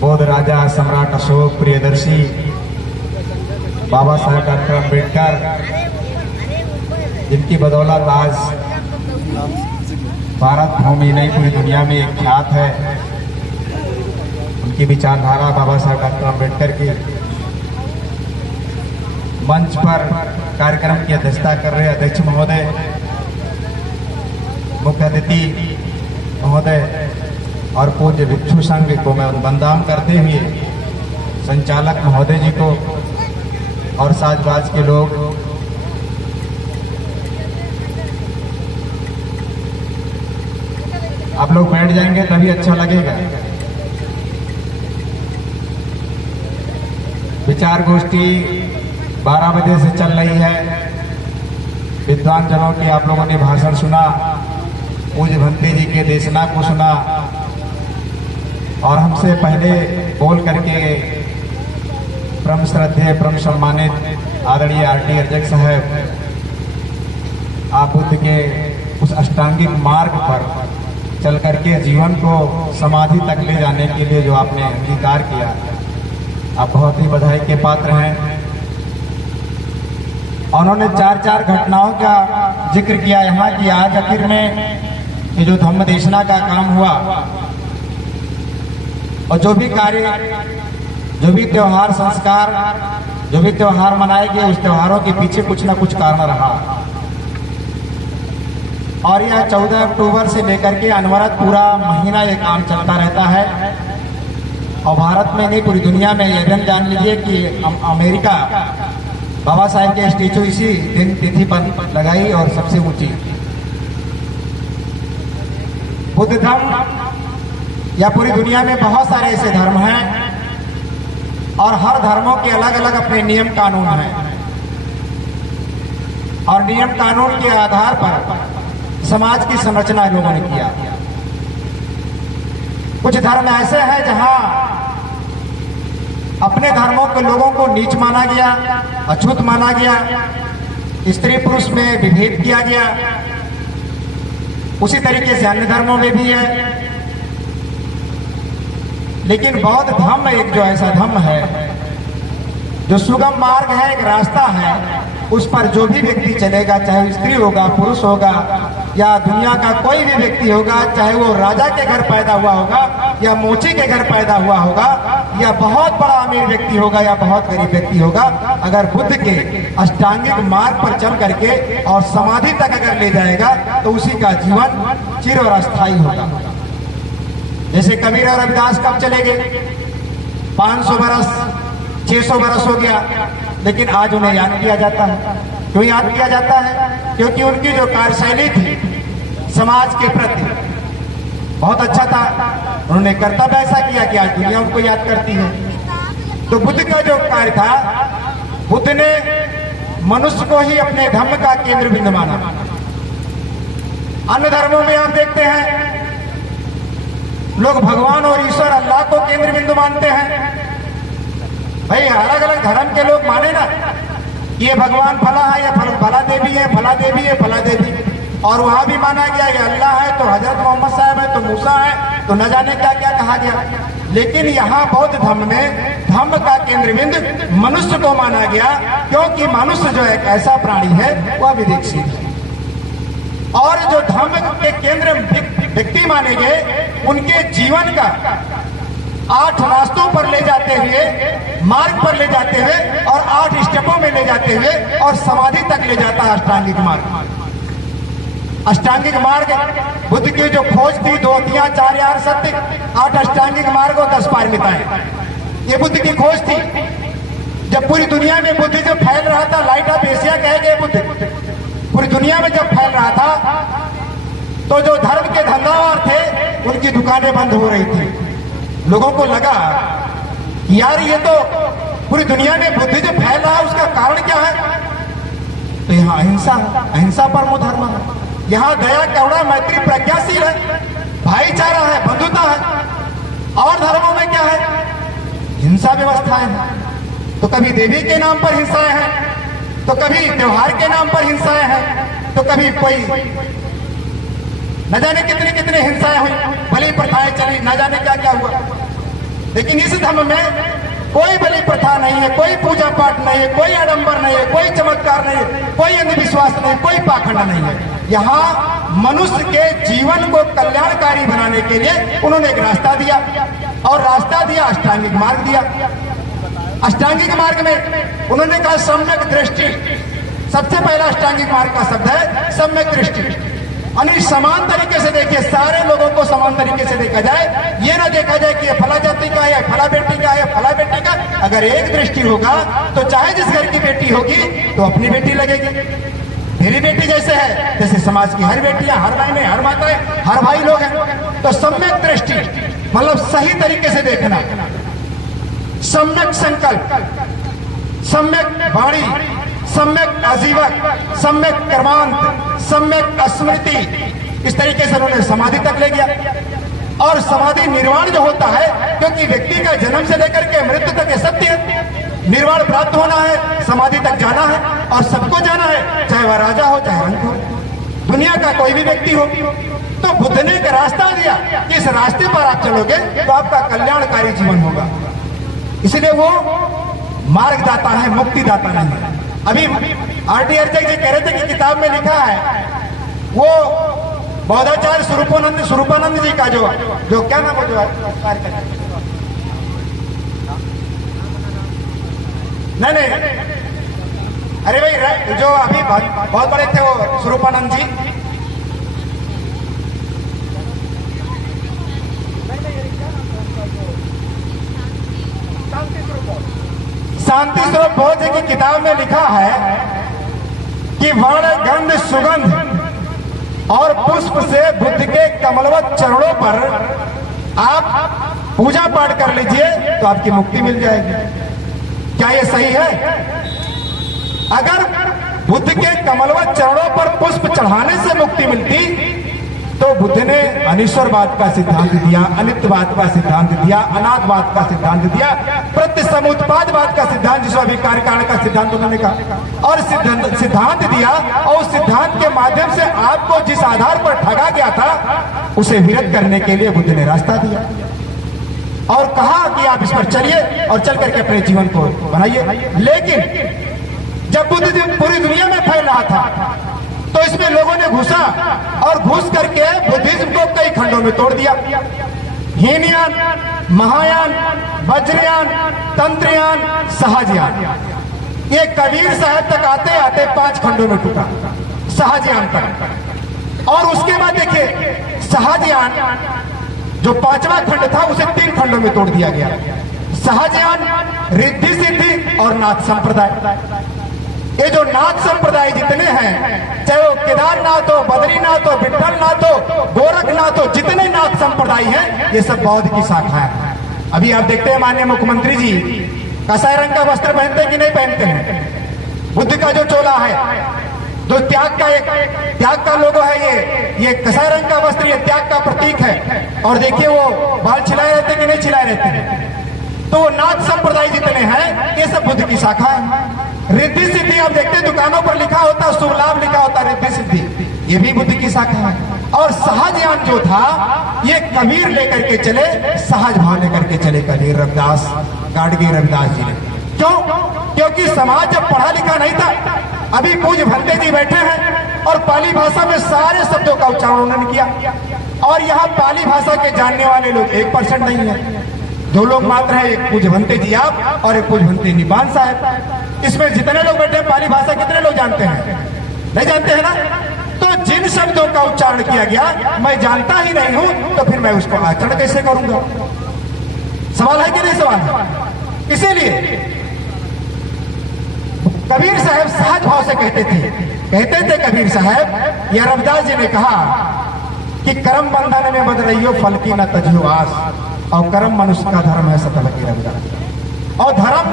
बौद्ध राजा सम्राट अशोक प्रियदर्शी बाबा साहेब डॉक्टर अम्बेडकर, जिनकी बदौलत आज भारत भूमि नहीं पूरी दुनिया में एक ख्यात है। उनकी विचारधारा बाबा साहेब डॉक्टर अम्बेडकर की मंच पर कार्यक्रम की अध्यक्षता कर रहे अध्यक्ष महोदय, मुख्य अतिथि महोदय और पूज्य भिक्षु संघ को मैं वंदन करते हुए संचालक महोदय जी को और साजबाज के लोग, आप लोग बैठ जाएंगे तभी अच्छा लगेगा। विचार गोष्ठी 12 बजे से चल रही है। विद्वान जनों के आप लोगों ने भाषण सुना, पूज्य भंते जी के देशना को सुना और हमसे पहले बोल करके परम श्रद्धेय परम सम्मानित आदरणीय आरटी अध्यक्ष साहब, आप बुद्ध के उस अष्टांगिक मार्ग पर चल करके जीवन को समाधि तक ले जाने के लिए जो आपने अंगीकार किया, आप बहुत ही बधाई के पात्र हैं। उन्होंने 4 घटनाओं का जिक्र किया यहाँ की। आज आखिर में ये जो धम्म देशना का काम हुआ और जो भी कार्य, जो भी त्योहार संस्कार, जो भी त्योहार मनाए गए, उस त्योहारों के पीछे कुछ ना कुछ कारण रहा। और यह 14 अक्टूबर से लेकर के अनवरत पूरा महीना ये काम चलता रहता है। और भारत में नहीं पूरी दुनिया में यह दिन जान लीजिए कि अमेरिका बाबा साहेब के स्टेचू इसी दिन तिथि पर लगाई और सबसे ऊंची। बुद्ध धर्म या पूरी दुनिया में बहुत सारे ऐसे धर्म हैं और हर धर्मों के अलग अलग अपने नियम कानून हैं और नियम कानून के आधार पर समाज की संरचना लोगों ने किया। कुछ धर्म ऐसे हैं जहां अपने धर्मों के लोगों को नीच माना गया, अछूत माना गया, स्त्री पुरुष में विभेद किया गया। उसी तरीके से अन्य धर्मों में भी है। लेकिन बौद्ध धम्म एक जो ऐसा धम्म है जो सुगम मार्ग है, एक रास्ता है, उस पर जो भी व्यक्ति चलेगा, चाहे स्त्री होगा, पुरुष होगा या दुनिया का कोई भी व्यक्ति होगा, चाहे वो राजा के घर पैदा हुआ होगा या मोची के घर पैदा हुआ होगा या बहुत बड़ा अमीर व्यक्ति होगा या बहुत गरीब व्यक्ति होगा, अगर बुद्ध के अष्टांगिक मार्ग पर चल करके और समाधि तक अगर ले जाएगा तो उसी का जीवन चिर और अस्थायी होगा। जैसे कबीर और रविदास कब चले गए? 500 बरस, 600 बरस हो गया, लेकिन आज उन्हें याद किया जाता है। क्यों याद किया जाता है? क्योंकि उनकी जो कार्यशैली थी समाज के प्रति बहुत अच्छा था। उन्होंने कर्तव्य ऐसा किया कि आज दुनिया उनको याद करती है। तो बुद्ध का जो कार्य था, बुद्ध ने मनुष्य को ही अपने धर्म का केंद्र बिंदु माना। अन्य धर्मों में आप देखते हैं लोग भगवान और ईश्वर अल्लाह को केंद्र बिंदु मानते हैं। भाई अलग अलग धर्म के लोग माने ना, ये भगवान फला है या फला देवी है, फला देवी है, फला देवी। और वहां भी माना गया ये अल्लाह है तो हजरत मोहम्मद साहब है तो मूसा है तो न जाने क्या क्या कहा गया। लेकिन यहाँ बौद्ध धर्म में धम्म का केंद्र बिंदु मनुष्य को माना गया, क्योंकि मनुष्य जो एक ऐसा प्राणी है वह विवेकशील है। और जो धर्म के केंद्र व्यक्ति माने गए, उनके जीवन का 8 रास्तों पर ले जाते हुए, मार्ग पर ले जाते हुए और 8 स्टेपों में ले जाते हुए और समाधि तक ले जाता है अष्टांगिक मार्ग। अष्टांगिक मार्ग बुद्ध की जो खोज थी, 2 तिया 4 यार सत्य, 8 अष्टांगिक मार्ग और 10 पारमिताएं, ये बुद्ध की खोज थी। जब पूरी दुनिया में बुद्ध जो फैल रहा था, लाइट ऑफ एशिया कहे गए बुद्ध, पूरी दुनिया में जब फैल रहा था तो जो धर्म के धंधावार थे उनकी दुकानें बंद हो रही थी। लोगों को लगा कि यार ये तो पूरी दुनिया में बुद्ध जो फैल रहा है उसका कारण क्या है? तो यहाँ अहिंसा, अहिंसा परमो धर्म है। यहाँ दया, करुणा, मैत्री, प्रज्ञाशील है, भाईचारा है, बंधुता है। और धर्मों में क्या है? हिंसा व्यवस्थाएं हैं। तो कभी देवी के नाम पर हिंसाएं हैं, तो कभी त्योहार के नाम पर हिंसाएं हैं, तो कभी कोई न जाने कितनी कितनी हिंसाएं हुई, बलि प्रथाएं चली, न जाने क्या क्या हुआ। लेकिन इस धर्म में कोई बलि प्रथा नहीं है, कोई पूजा पाठ नहीं है, कोई आडंबर नहीं है, कोई चमत्कार नहीं है, कोई अंधविश्वास नहीं, कोई पाखंड नहीं है। यहाँ मनुष्य के जीवन को कल्याणकारी बनाने के लिए उन्होंने एक रास्ता दिया, और रास्ता दिया अष्टांगिक मार्ग दिया। अष्टांगिक मार्ग में उन्होंने कहा सम्यक दृष्टि। सबसे पहला अष्टांगिक मार्ग का शब्द है सम्यक दृष्टि, यानी समान तरीके से देखिए, सारे लोगों को समान तरीके से देखा जाए। ये ना देखा जाए कि ये फला जाति का है, फला बेटी का है, फला बेटी का। अगर एक दृष्टि होगा तो चाहे जिस घर की बेटी होगी तो अपनी बेटी लगेगी, मेरी बेटी जैसे है, जैसे समाज की हर बेटियां, हर बहनें, हर माताएं, हर भाई लोग हैं। तो सम्यक दृष्टि मतलब सही तरीके से देखना, सम्यक संकल्प, सम्यक वाणी, सम्यक आजीवक, सम्यक कर्मांत, सम्यक स्मृति। इस तरीके से उन्होंने समाधि तक ले गया। और समाधि निर्वाण जो होता है, क्योंकि व्यक्ति का जन्म से लेकर के मृत्यु तक ये सत्य है, निर्वाण प्राप्त होना है, समाधि तक जाना है, और सबको जाना है, चाहे वह राजा हो चाहे रंक हो, दुनिया का कोई भी व्यक्ति हो। तो बुद्ध ने एक रास्ता दिया कि इस रास्ते पर आप चलोगे तो आपका कल्याणकारी जीवन होगा। इसलिए वो मार्गदाता है, मुक्तिदाता नहीं है। अभी आरटी अर्चक जी कह रहे थे कि किताब में लिखा है वो बौद्धाचार्य स्वरूपानंद जी का जो क्या नाम है, जो नहीं, अरे भाई जो अभी बहुत बड़े थे वो स्वरूपानंद जी, शांति स्वरूप बौद्ध जी की किताब में लिखा है कि वर्ण गंध सुगंध और पुष्प से बुद्ध के कमलवत चरणों पर आप पूजा पाठ कर लीजिए तो आपकी मुक्ति मिल जाएगी। क्या ये सही है? अगर बुद्ध के कमलवत चरणों पर पुष्प चढ़ाने से मुक्ति मिलती तो बुद्ध ने अनिश्वरवाद का सिद्धांत दिया, अनित्यवाद का सिद्धांत दिया, अनाथवाद का सिद्धांत दिया, प्रत्यसमुत्पादवाद का सिद्धांत, जिसको अभी कार्यकारण का सिद्धांत उन्होंने कहा, और सिद्धांत दिया। और उस सिद्धांत के माध्यम से आपको जिस आधार पर ठगा गया था उसे विरत करने के लिए बुद्ध ने रास्ता दिया और कहा कि आप इस पर चलिए और चल करके अपने जीवन को बनाइए। लेकिन जब बुद्ध पूरी दुनिया में फैल रहा था तो इसमें लोगों ने घुसा और घुस करके बुद्धिज्म को कई खंडों में तोड़ दिया। हीनयान, महायान, वज्रयान, तंत्रयान, सहजयान। ये कबीर साहब तक आते आते 5 खंडों में टूटा, सहजयान तक। और उसके बाद देखिए सहजयान जो 5वां खंड था उसे 3 खंडों में तोड़ दिया गया। सहजयान, रिद्धि सिद्धि और नाथ संप्रदाय। ये जो नाथ संप्रदाय जितने हैं, चाहे वो केदारनाथ हो, बद्रीनाथ हो, विठ्ठलनाथ हो, गोरखनाथ हो, जितने नाथ संप्रदाय हैं ये सब बौद्ध की शाखा है। अभी आप देखते हैं माननीय मुख्यमंत्री जी कसाई रंग का वस्त्र पहनते हैं कि नहीं पहनते हैं? बुद्ध का जो चोला है, जो त्याग का लोगो है, ये कसाई रंग का वस्त्र, ये त्याग का प्रतीक है। और देखिए वो बाल छिलाए रहते कि नहीं छिलाए रहते हैं। तो वो नाथ संप्रदाय जितने हैं ये सब बुद्ध की शाखा है। रिद्धि सिद्धि आप देखते हैं दुकानों पर लिखा होता, शुभ लाभ लिखा होता, रिद्धि सिद्धि, ये भी बुद्ध की शाखा है। और सहजयान जो था ये कबीर लेकर के चले, सहज भाव लेकर के चले कबीर रविदास, गाडगे रविदास जी ने। क्यों? क्योंकि समाज जब पढ़ा लिखा नहीं था, अभी पूज्य भंते जी बैठे हैं और पाली भाषा में सारे शब्दों का उच्चारण उन्होंने किया। और यहाँ पाली भाषा के जानने वाले लोग 1% नहीं है, 2 लोग मात्र हैं, एक पूज्य भंते जी आप और एक पूज्य भंते निपान साहब। इसमें जितने लोग बैठे हैं पाली भाषा कितने लोग जानते हैं? नहीं जानते हैं ना? तो जिन शब्दों का उच्चारण किया गया मैं जानता ही नहीं हूं तो फिर मैं उसको आचरण कैसे करूंगा? सवाल है कि नहीं सवाल है? इसीलिए कबीर साहब सहज भाव से कहते थे कबीर साहब, या रविदास जी ने कहा कि कर्म बंधन में बद रहियो फल की न तजियो आस, और कर्म मनुष्य का धर्म है सतल की रविदास। और धर्म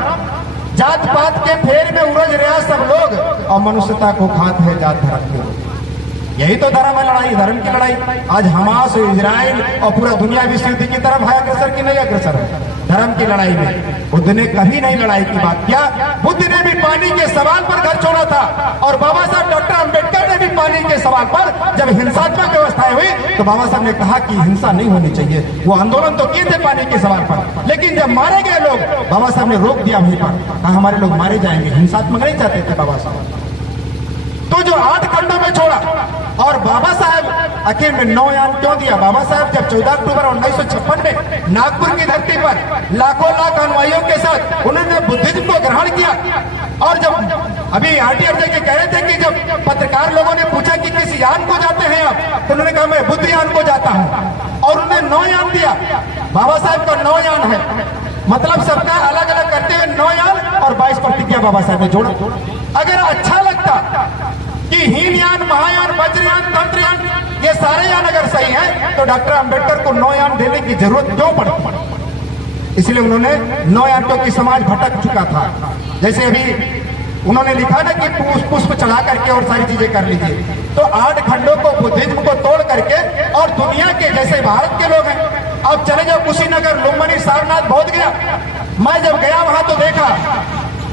जात पात के फेर में उलझ रहा सब लोग, और मनुष्यता को खात है जात धर्म के लोग। यही तो धर्म है, लड़ाई, धर्म की लड़ाई। आज हमास, इजराइल और पूरा दुनिया विश्व युद्ध की तरफ है अग्रसर की नहीं अग्रसर है धर्म की लड़ाई में। बुद्ध ने कभी नहीं लड़ाई की बात किया। बुद्ध ने भी पानी के सवाल पर घर छोड़ा था और बाबा साहब डॉक्टर अंबेडकर ने भी पानी के सवाल पर जब हिंसात्मक व्यवस्थाएं हुई तो बाबा साहब ने कहा कि हिंसा नहीं होनी चाहिए। वो आंदोलन तो किए थे पानी के सवाल पर, लेकिन जब मारे गए लोग बाबा साहब ने रोक दिया वहीं पर, कहा हमारे लोग मारे जाएंगे, हिंसात्मक नहीं चाहते थे बाबा साहब। तो जो 8 खंडों में छोड़ा और बाबा साहब आखिर में 9 यान क्यों दिया? बाबा साहब जब 14 अक्टूबर 1956 में नागपुर की धरती पर लाखों लाख अनुयायियों के साथ उन्होंने बुद्धिज्म को ग्रहण किया और जब अभी आरटीआई के कह रहे थे कि जब पत्रकार लोगों ने पूछा कि किस यान को जाते हैं आप, तो उन्होंने कहा मैं बुद्ध यान को जाता हूं और उन्होंने 9 यान दिया। बाबा साहब का 9 यान है, मतलब सबका अलग अलग करते हुए 9 यान और 22 प्रतिज्ञा बाबा साहब ने जोड़ा। अगर अच्छा लगता कि हीनयान, महायान, वज्रयान, तंत्रयान ये सारे यान अगर सही हैं तो डॉक्टर अंबेडकर को 9 यान देने की जरूरत क्यों पड़ती? इसलिए उन्होंने 9 यान, क्योंकि समाज भटक चुका था। जैसे अभी उन्होंने लिखा ना कि पुष्प चढ़ा करके और सारी चीजें कर लीजिए, तो 8 खंडों को, बुद्धिज्म को तोड़ करके और दुनिया के जैसे भारत के लोग हैं, अब चले जाओ कुशीनगर, लुम्बिनी, सारनाथ, बोध गया। मैं जब गया वहां तो देखा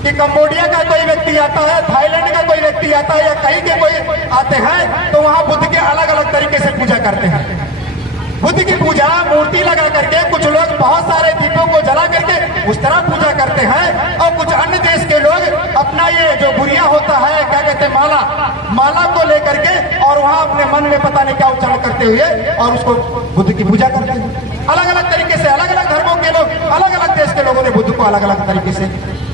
कि कंबोडिया का कोई व्यक्ति आता है, थाईलैंड का कोई व्यक्ति आता है या कहीं के कोई आते हैं तो वहां बुद्ध के अलग अलग तरीके से पूजा करते हैं। बुद्ध की पूजा मूर्ति लगा करके, कुछ लोग बहुत सारे दीपों को जला करके उस तरह पूजा करते हैं और कुछ अन्य देश के लोग अपना ये जो गुड़िया होता है, क्या कहते हैं, माला को लेकर के और वहां अपने मन में पता नहीं क्या उच्चारण करते हुए और उसको बुद्ध की पूजा करते हैं। अलग अलग तरीके से अलग अलग धर्मों के लोग, अलग अलग देश के लोगों ने बुद्ध को अलग अलग तरीके से।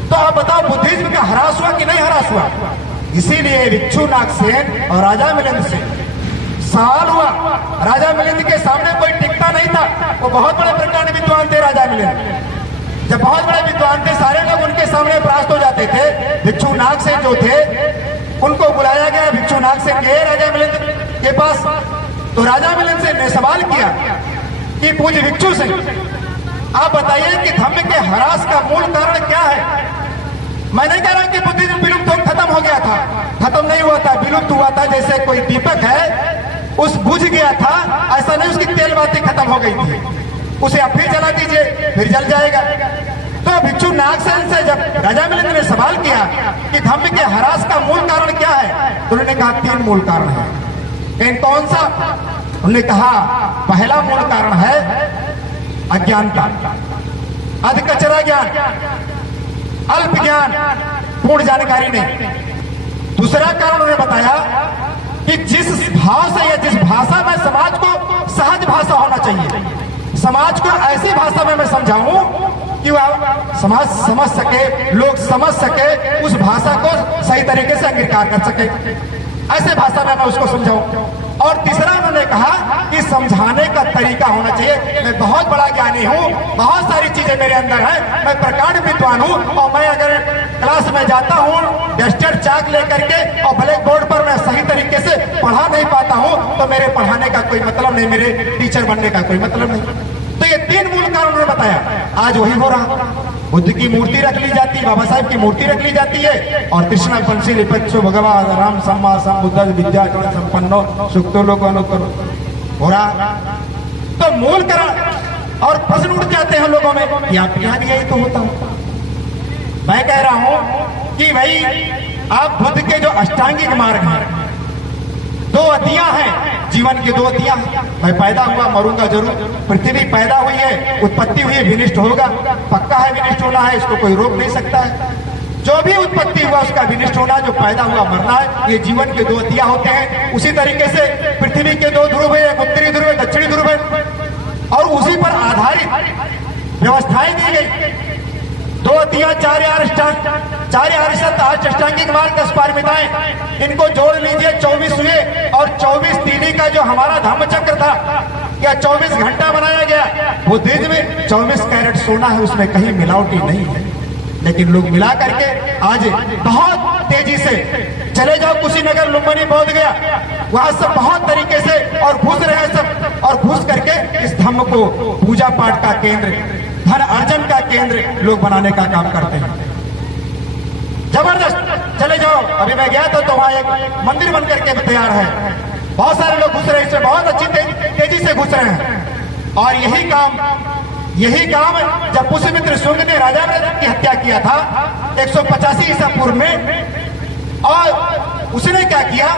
तो आप बताओ बुद्धिज्म का ह्रास हुआ कि नहीं ह्रास हुआ? इसीलिए भिक्षु नागसेन और राजा मिलिंद से सवाल हुआ। राजा मिलिंद के सामने कोई टिकता नहीं था, वो बहुत बड़े प्रकांड विद्वान थे राजा मिलिंद। जब बहुत बड़े विद्वान थे, सारे लोग उनके सामने परास्त हो जाते थे। भिक्षु नागसेन जो थे उनको बुलाया गया, भिक्षु नागसेन गए राजा मिलिंद के पास। तो राजा मिलिंद से ने सवाल किया कि पूज्य भिक्षु से आप बताइए कि धम्म के ह्रास का मूल कारण क्या है? मैं नहीं कह रहा कि बुद्धिज्म विलुप्त हो खत्म हो गया था, खत्म नहीं हुआ था, विलुप्त हुआ था। जैसे कोई दीपक है उस बुझ गया था, ऐसा नहीं उसकी तेल बाती खत्म हो गई थी, उसे आप फिर जला दीजिए फिर जल जाएगा। तो भिक्षु नागसेन से जब राजा मिलिंद ने सवाल किया कि धम्म के ह्रास का मूल कारण क्या है, तो उन्होंने कहा 3 मूल कारण है। कौन सा? उन्होंने कहा पहला मूल कारण है अज्ञानता, अधकचरा ज्ञान, अल्प ज्ञान, पूर्ण जानकारी नहीं। दूसरा कारण उन्होंने बताया कि जिस भाव से या जिस भाषा में समाज को सहज भाषा होना चाहिए, समाज को ऐसी भाषा में मैं समझाऊं कि वह समाज समझ सके, लोग समझ सके, उस भाषा को सही तरीके से अंगीकार कर सके, ऐसे भाषा में मैं उसको समझाऊं। और तीसरा उन्होंने कहा कि समझाने का तरीका होना चाहिए। मैं बहुत बड़ा ज्ञानी हूं, बहुत सारी चीजें मेरे अंदर है, मैं प्रकांड विद्वान हूं और मैं अगर क्लास में जाता हूं डस्टर चाक लेकर के और ब्लैक बोर्ड पर मैं सही तरीके से पढ़ा नहीं पाता हूं तो मेरे पढ़ाने का कोई मतलब नहीं, मेरे टीचर बनने का कोई मतलब नहीं। तो ये 3 मूल कारण उन्होंने बताया। आज वही हो रहा, बुद्ध की मूर्ति रख ली जाती है, बाबा साहब की मूर्ति रख ली जाती है और कृष्ण पंछी लिपत्सु भगवान राम सम्मा संबुद्ध विद्या संपन्नो सुक्तो लोक अनुत्तरो हो रहा। तो मूल कारण और प्रश्न उठ जाते हैं लोगों में कि आप यहाँ भी यही तो होता है। मैं कह रहा हूं कि भाई आप बुद्ध के जो अष्टांगिक मार्ग हैं, 2 अतियां हैं जीवन की, 2 अतियां। मैं पैदा हुआ, मरूंगा जरूर, पृथ्वी पैदा हुई है, उत्पत्ति हुई है, विनिष्ट होगा, पक्का है विनिष्ट होना है, इसको कोई रोक नहीं सकता है। जो भी उत्पत्ति हुआ उसका विनिष्ट होना, जो पैदा हुआ मरना है, ये जीवन के 2 अतियां होते हैं। उसी तरीके से पृथ्वी के 2 ध्रुव है, एक उत्तरी ध्रुव है, दक्षिणी ध्रुव है और उसी पर आधारित व्यवस्थाएं दी गई। 2 अतियां, 4 अष्टांग, 4 अष्टांगिक मार्ग, 10 पारमिताएं, इनको जोड़ लीजिए 24 हुए। और 24 तीनी का जो हमारा धम्म चक्र था, क्या 24 घंटा बनाया गया? बुद्धिज्म में 24 कैरेट सोना है, उसमें कहीं मिलावटी नहीं है। लेकिन लोग मिला करके आज बहुत तेजी से चले जाओ कुशीनगर, लुम्बिनी, बोध गया, वहां सब बहुत तरीके से और घुस रहे हैं सब, और घुस करके इस धम्म को पूजा पाठ का केंद्र, धन अर्जन का केंद्र लोग बनाने का काम करते हैं। जबरदस्त चले जाओ। अभी मैं गया था तो वहां एक मंदिर बनकर के तैयार है, बहुत सारे लोग घुस रहे हैं, इसमें बहुत अच्छी तेजी से घुस रहे हैं। और यही काम जब पुष्यमित्र शुंग ने राजा की हत्या किया था 185 ईसा पूर्व में, और उसने क्या किया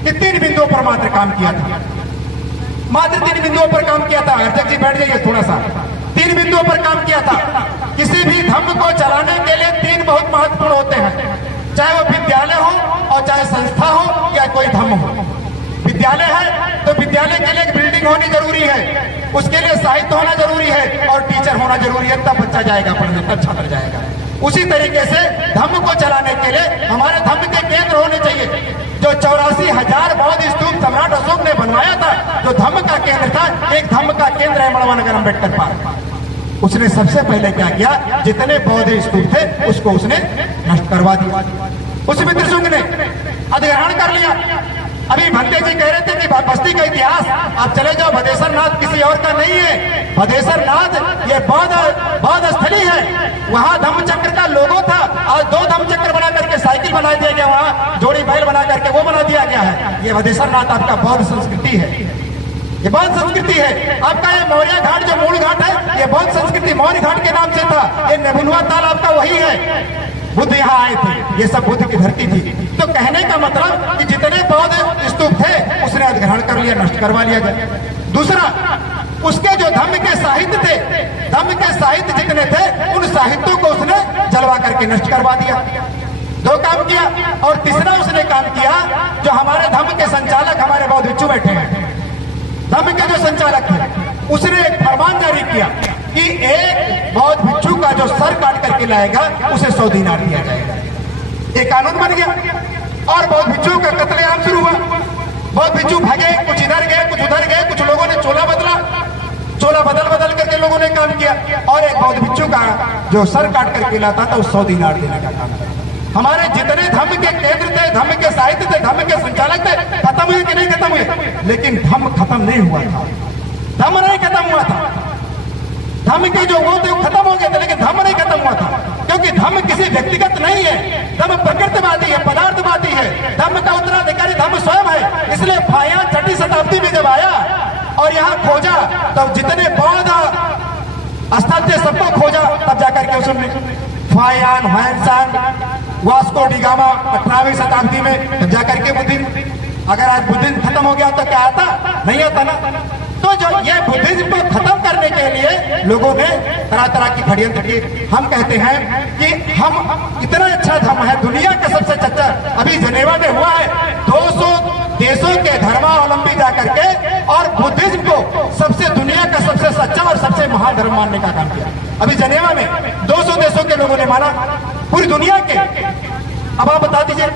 कि 3 बिंदुओं पर मात्र काम किया था, मात्र 3 बिंदुओं पर काम किया था। अर्चक जी बैठ जाइए थोड़ा सा। 3 बिंदुओं पर काम किया था। किसी भी धर्म को चलाने के लिए 3 बहुत महत्वपूर्ण होते हैं, चाहे वो विद्यालय हो और चाहे संस्था हो या कोई धर्म हो। विद्यालय है तो विद्यालय के लिए एक बिल्डिंग होनी जरूरी है, उसके लिए साहित्य होना जरूरी है और टीचर होना जरूरी है, तब बच्चा जाएगा पढ़ने, तब छात्र जाएगा। उसी तरीके से धर्म को चलाने के लिए हमारे धर्म के केंद्र होने चाहिए। जो 84,000 बौद्ध स्तूप सम्राट अशोक ने बनवाया था, जो धर्म का केंद्र था, एक धर्म का केंद्र है मड़वानगर अम्बेडकर पार्क। उसने सबसे पहले क्या किया, जितने बौद्ध स्तूप थे उसको उसने नष्ट करवा दिया। पुष्यमित्र शुंग ने अधिग्रहण कर लिया। अभी भंते जी कह रहे थे कि बस्ती का इतिहास आप चले जाओ, भदेसर नाथ किसी और का नहीं है। भदेसर नाथ ये बौद्ध स्थली है, वहां धम्मचक्र का लोगो था और 2 धम्मचक्र बना करके साइकिल बना दिया गया, वहां जोड़ी बैल बना करके वो बना दिया गया है। ये भदेसर नाथ आपका बौद्ध संस्कृति है, ये बौद्ध संस्कृति है। आपका ये मौर्य घाट जो मूल घाट है, ये बौद्ध संस्कृति मौर्य घाट के नाम से था। ये नेबुलवा ताल आपका वही है। बुद्ध यहाँ आए थे, ये सब बुद्ध की धरती थी। तो कहने का मतलब कि जितने बौद्ध स्तूप थे उसने अधिग्रहण कर लिया, नष्ट करवा लिया जाए। दूसरा, उसके जो धम्म के साहित्य थे, धम्म के साहित्य जितने थे उन साहित्यों को उसने जलवा करके नष्ट करवा दिया। 2 काम किया। और तीसरा उसने काम किया, जो हमारे धम्म के संचालक हमारे बौद्ध भिक्षु बैठे हैं, धम्म के जो संचालक थे, उसने एक फरमान जारी किया कि एक बौद्ध भिक्षु का जो सर काट करके लाएगा उसे 100 दीनार दिया जाएगा। एक कानून बन गया और बौद्ध भिक्षुओं का कत्लेआम शुरू हुआ। बौद्ध भिक्षु भागे, कुछ इधर गए, कुछ उधर गए, कुछ लोगों ने चोला बदला, चोला बदल करके लोगों ने काम किया और एक बौद्ध भिक्षु का जो सर काट करके लाता था उस 100 दीनार देने का काम किया। हमारे जितने धर्म के केंद्र थे, धर्म के साहित्य थे, धर्म के संचालक थे, खत्म हुए कि नहीं खत्म हुए? लेकिन धर्म खत्म नहीं हुआ था, धर्म नहीं खत्म हुआ था। धर्म के जो वो थे वो खत्म हो गए थे, लेकिन धर्म नहीं खत्म हुआ था, क्योंकि धर्म किसी व्यक्तिगत नहीं है, धर्म प्रकृतिवादी है, पदार्थवादी है। धर्म का उत्तराधिकारी धर्म स्वयं है। इसलिए फाया 6वीं शताब्दी में जब आया और यहाँ खोजा, तब जितने बौद्ध स्थल थे सबको खोजा, तब जाकर के उसने फायान, हैंसान, वास्को डी गामा 18वीं शताब्दी में तब जाकर के बुद्धिज्म। अगर आज बुद्धिज्म खत्म हो गया तो क्या आता? नहीं आता ना। तो जो ये बुद्धिज्म को खत्म करने के लिए लोगों ने तरह तरह की षड्यंत्र किए। हम कहते हैं कि हम इतना अच्छा धर्म है, दुनिया का सबसे अच्छा, अभी जनेवा में हुआ है 200 देशों के धर्मावलंबी जाकर के और बुद्धिज्म को सबसे दुनिया का सबसे सच्चा और सबसे महान धर्म मानने का काम किया। अभी जनेवा में 200 देशों के लोगों ने माना, पूरी दुनिया के। अब आप बता दीजिए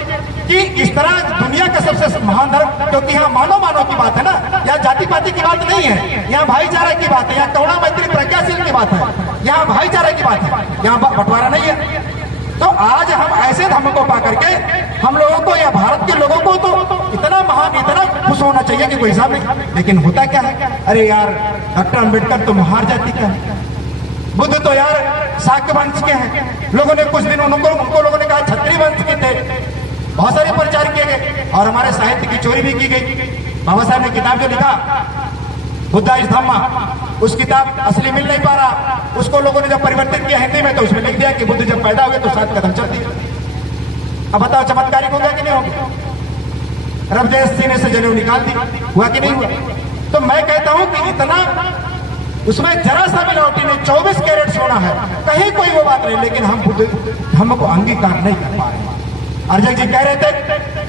कि इस तरह दुनिया का सबसे महान धर्म, क्योंकि यहाँ मानव की बात है ना, यहाँ जाति पाति की बात नहीं है, यहाँ भाईचारा की बात है, यहाँ करुणा मैत्री प्रज्ञाशील की बात है, यहाँ भाईचारा की बात है, यहाँ बंटवारा नहीं है। तो आज हम ऐसे धर्म को पा करके हम लोगों को या भारत के लोगों को तो इतना महान, इतना खुश होना चाहिए कि कोई हिसाब नहीं। लेकिन होता क्या है, अरे यार डॉक्टर अम्बेडकर तो महार जाति का है, बुद्ध तो यार शाक्य वंश के हैं। लोगों ने कुछ दिन उनको लोगों ने कहा क्षत्रिय वंश के थे, बहुत सारे प्रचार किए गए और हमारे साहित्य की चोरी भी की गई। बाबा साहब ने किताब जो लिखा बुद्धा इस धम्मा, उस किताब असली मिल नहीं पा रहा, उसको लोगों ने जब परिवर्तित किया हिंदी में तो उसमें लिख दिया कि बुद्ध जब पैदा हुए तो 7 कदम चल दिए। अब बताओ चमत्कारिक हो गया कि नहीं हो गया? रबदेश सीने से जनेऊ निकाल दी, हुआ कि नहीं हुआ? तो मैं कहता हूं कि इतना उसमें जरा सा मिलावटी नहीं, 24 कैरेट सोना है, कहीं कोई वो बात नहीं, लेकिन हम बुद्ध धर्म को अंगीकार नहीं कर पा रहे। अर्जक जी कह रहे थे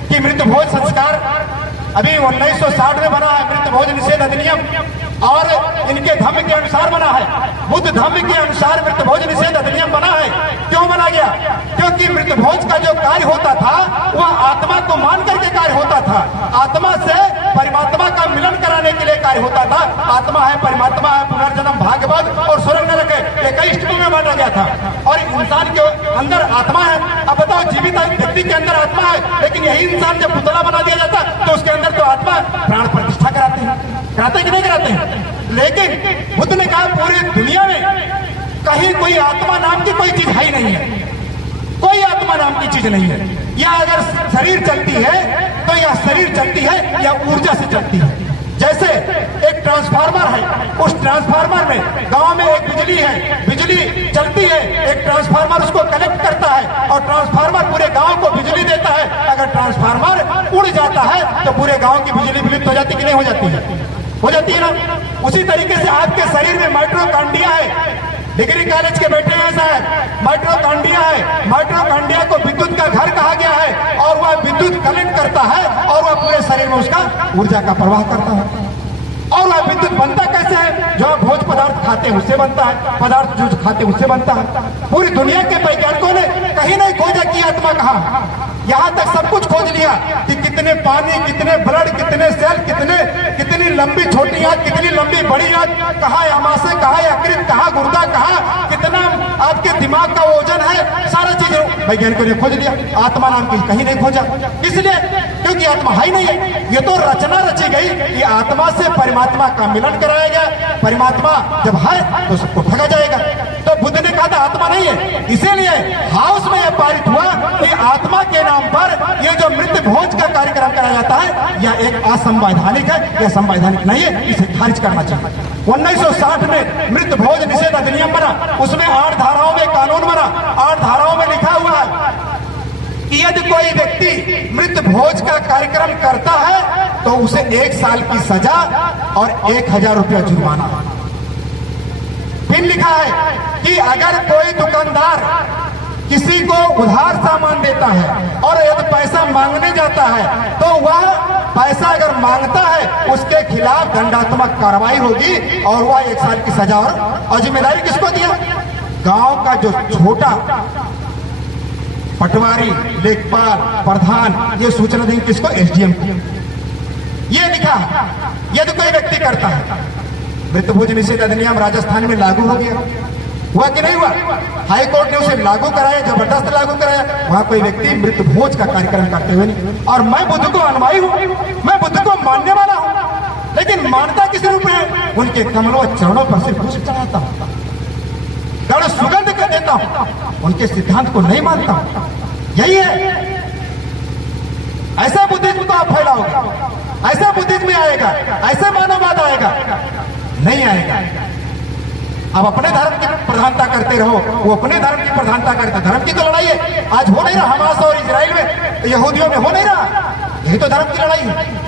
कि मृत्यु भोज संस्कार अभी 1960 में बना है, मृत्यु भोज निषेध अधिनियम, और इनके धर्म के अनुसार बना है, बुद्ध धर्म के अनुसार मृत्यु भोज निषेध अधिनियम बना है। क्यों बना गया? क्योंकि मृत्यु भोज का जो कार्य होता था वह आत्मा को मान करके कार्य होता था, आत्मा से परमात्मा का मिलन कराने के लिए कार्य होता था। आत्मा है, परमात्मा है, पुनर्जन्म, भाग्यवाद और स्वर्ग नरक है, कई इष्टों में माना गया था। और इंसान के अंदर आत्मा है। अब बताओ, जीवित व्यक्ति के अंदर आत्मा है, लेकिन यही इंसान जब पुतला बना दिया जाता तो उसके अंदर तो आत्मा प्राण प्रतिष्ठा कराते कि नहीं कराते हैं? लेकिन बुद्ध ने कहा पूरी दुनिया में कहीं कोई आत्मा नाम की कोई चीज है ही नहीं है, कोई आत्मा आत्मा नाम की चीज नहीं है। या अगर शरीर चलती है तो यह शरीर चलती है या ऊर्जा से चलती है। जैसे एक ट्रांसफार्मर है, उस ट्रांसफार्मर में गांव में एक बिजली है, बिजली चलती है, एक ट्रांसफार्मर उसको कनेक्ट करता है और ट्रांसफार्मर पूरे गांव को बिजली देता है। अगर ट्रांसफार्मर उड़ जाता है तो पूरे गांव की बिजली विलुप्त हो जाती कि नहीं हो जाती है? हो जाती है ना। उसी तरीके से आपके शरीर में माइटोकॉन्ड्रिया है। डिग्री कॉलेज के बैठे हैं साहब, माइटोकॉन्ड्रिया है। माइटोकॉन्ड्रिया को विद्युत का घर कहा गया है और वह विद्युत कनेक्ट करता है और वह पूरे शरीर में उसका ऊर्जा का प्रवाह करता है। और वह विद्युत बनता कैसे है? जो आप भोज पदार्थ खाते हैं उससे बनता है, पदार्थ जो खाते हैं उससे बनता है। पूरी दुनिया के वैज्ञानिकों ने कहीं नहीं खोजा कि आत्मा कहाँ। यहाँ तक सब कुछ खोज लिया कि कितने पानी, कितने ब्लड, कितने सेल, कितनी लंबी छोटी आंत, कितनी लंबी बड़ी आंत, कहाँ अमाशय, कहाँ यकृत, कहाँ गुर्दा, कहाँ कितना आपके दिमाग का वजन है, सारा चीज वैज्ञानिकों ने खोज लिया। आत्मा नाम की कहीं नहीं खोजा। इसलिए क्योंकि आत्मा है ही नहीं है। ये तो रचना रची गई कि आत्मा से परमात्मा का मिलन कराया गया। परमात्मा जब है तो सबको ठगा जाएगा। तो बुद्ध ने कहा था आत्मा नहीं है। इसीलिए हाउस में यह पारित हुआ कि आत्मा के नाम पर ये जो मृत भोज का कार्यक्रम कराया जाता है यह एक असंवैधानिक है, यह संवैधानिक नहीं है, इसे खारिज करना चाहिए। 1960 में मृत भोज निषेध अधिनियम बना, उसमें 8 धाराओं में कानून बना। 8 धाराओं में लिखा हुआ है कि यदि कोई व्यक्ति मृत भोज का कार्यक्रम करता है तो उसे 1 साल की सजा और 1000 रुपया जुर्माना। फिर लिखा है कि अगर कोई दुकानदार किसी को उधार सामान देता है और यदि पैसा मांगने जाता है तो वह पैसा अगर मांगता है उसके खिलाफ दंडात्मक कार्रवाई होगी और वह 1 साल की सजा। और जिम्मेदारी किसको दिया? गांव का जो छोटा पटवारी, लेखपाल, प्रधान, ये सूचना देंगे किसको? एसडीएम को। ये लिखा यदि कोई व्यक्ति करता है। मृत भोज निषेध अधिनियम राजस्थान में लागू हो गया, हुआ कि नहीं हुआ? हाई कोर्ट ने उसे लागू कराया, जबरदस्त लागू कराया। वहां कोई व्यक्ति मृत भोज का कार्यक्रम करते हुए नहीं। और मैं बुद्ध को अनुयायी हूं, मैं बुद्ध को मानने वाला हूं, लेकिन मानता किस रूप में? उनके कमलों चरणों पर सिर्फ पुष्प चढ़ाता हूं, गण सुगंध कर देता हूं, उनके सिद्धांत को नहीं मानता हूं। यही है। ऐसा बुद्धिज्म तो आप फैलाओगे, ऐसा बुद्धिज्म आएगा, ऐसे मानववाद आएगा? नहीं आएगा। अब अपने धर्म की प्रधानता करते रहो, वो अपने धर्म की प्रधानता करते। धर्म की तो लड़ाई है, आज हो नहीं रहा हमास और इजराइल में, यहूदियों में हो नहीं रहा। यही तो धर्म की लड़ाई है।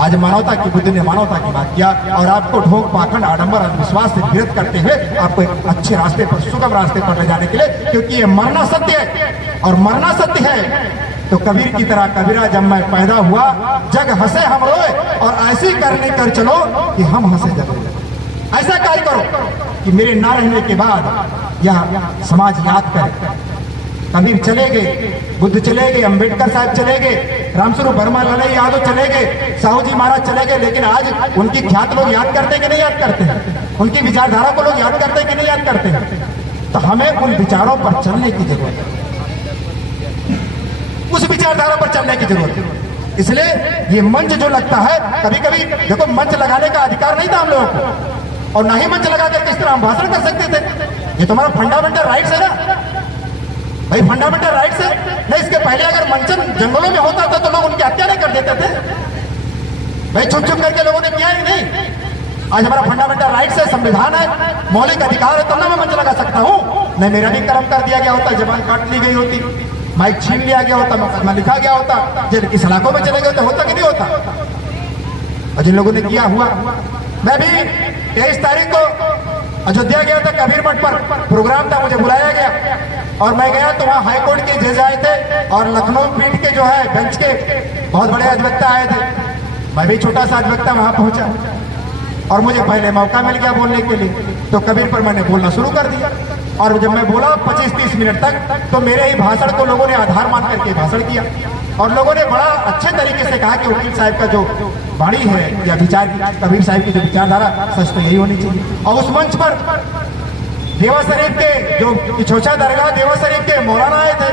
आज मानवता की, बुद्ध ने मानवता की बात किया और आपको ढोंग, पाखंड, आडंबर, अंधविश्वास से विरत करते हुए आपको एक अच्छे रास्ते पर, सुगम रास्ते पर ले जाने के लिए, क्योंकि ये मरना सत्य है। और मरना सत्य है तो कबीर की तरह, कबीरा जब मैं पैदा हुआ जग हंसे हम रोए, और ऐसी करने कर चलो कि हम हंसे जग रोए। ऐसा कार्य करो कि मेरे ना रहने के बाद यह समाज याद करे। कबीर चले गए, बुद्ध चले गए, अंबेडकर साहब चले गए, रामस्वरूप वर्मा, लाला यादव चले गए, साहू जी महाराज चले गए, लेकिन आज उनकी ख्यात लोग याद करते कि नहीं याद करते? उनकी विचारधारा को लोग याद करते कि नहीं याद करते? तो हमें उन विचारों पर चलने की जरूरत है, उस विचारधारा पर चलने की जरूरत है। इसलिए ये मंच जो लगता है, कभी कभी देखो मंच लगाने का अधिकार नहीं था हम लोगों को, और ना ही मंच लगाकर किस तरह हम भाषण कर सकते थे। ये तुम्हारा फंडामेंटल राइट्स है ना भाई, फंडामेंटल राइट्स है। नहीं, इसके पहले अगर मंचन जंगलों में होता था तो लोग उनकी हत्या नहीं कर देते थे भाई, छुप छुप करके लोगों ने किया ही नहीं। आज हमारा फंडामेंटल राइट्स है, संविधान है, मौलिक अधिकार है, तब ना मैं मंच लगा सकता हूँ। नहीं, मेरा भी कर्म कर दिया गया होता, जबान काट ली गई होती, माइक छीन लिया गया होता, मुकदमा लिखा गया होता, जेल की सलाखों में चले गए होता कि नहीं होता? और जिन लोगों ने किया हुआ। मैं भी 23 तारीख को अयोध्या गया था, कबीर मठ पर प्रोग्राम था, मुझे बुलाया गया और मैं गया तो वहाँ हाईकोर्ट के जज आए थे और लखनऊ पीठ के जो है बेंच के बहुत बड़े अधिवक्ता आए थे। मैं भी छोटा सा अधिवक्ता वहां पहुंचा और मुझे पहले मौका मिल गया बोलने के लिए, तो कबीर पर मैंने बोलना शुरू कर दिया। और जब मैं बोला 25-30 मिनट तक, तो मेरे ही भाषण को लोगों ने आधार मान करके भाषण किया और लोगों ने बड़ा अच्छे तरीके से कहा कि वकील साहब का जो वाणी है या विचार, कबीर साहब की जो विचारधारा, सच तो यही होनी चाहिए। और उस मंच पर देवा शरीफ के जो छोचा दरगाह देवा शरीफ के मौलाना आए थे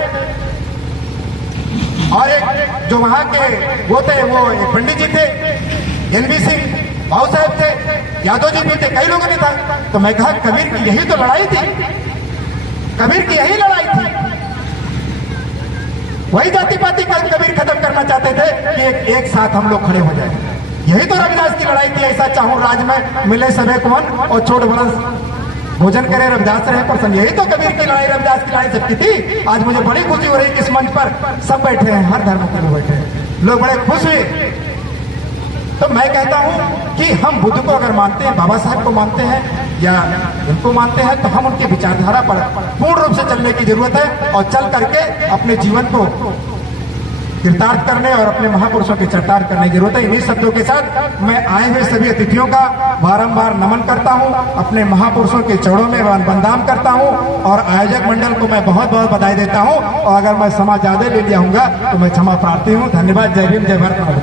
और एक जो वहां के वो थे, वो पंडित जी थे, NBC भाऊ साहब थे, यादव जी भी थे, कई लोगों ने था। तो मैं कहा कबीर की यही तो लड़ाई थी, कबीर की यही लड़ाई थी वही जाति पाति का कबीर खत्म करना चाहते थे कि एक साथ हम लोग खड़े हो जाए। यही तो रविदास की लड़ाई थी। ऐसा चाहूं राज में मिले सबे कौन और छोड़ बरस भोजन करे रविदास रहे प्रसन्न। यही तो कबीर की लड़ाई, रविदास की लड़ाई सबकी थी। आज मुझे बड़ी खुशी हो रही है कि इस मंच पर सब बैठे हैं, हर धर्म के लोग बैठे हैं, लोग बड़े खुश हुए। तो मैं कहता हूं कि हम बुद्ध को अगर मानते हैं, बाबा साहब को मानते हैं या इनको मानते हैं, तो हम उनकी विचारधारा पर पूर्ण रूप से चलने की जरूरत है और चल करके अपने जीवन को कृतार्थ करने और अपने महापुरुषों के चरितार्थ करने की जरूरत है। इन्हीं शब्दों के साथ मैं आए हुए सभी अतिथियों का बारंबार नमन करता हूं, अपने महापुरुषों के चरणों में वंदनाम करता हूं और आयोजक मंडल को मैं बहुत बहुत बधाई देता हूं। और अगर मैं समय ज्यादा ले लिया हूंगा तो मैं क्षमा प्रार्थी हूं। धन्यवाद। जय भीम, जय भारत।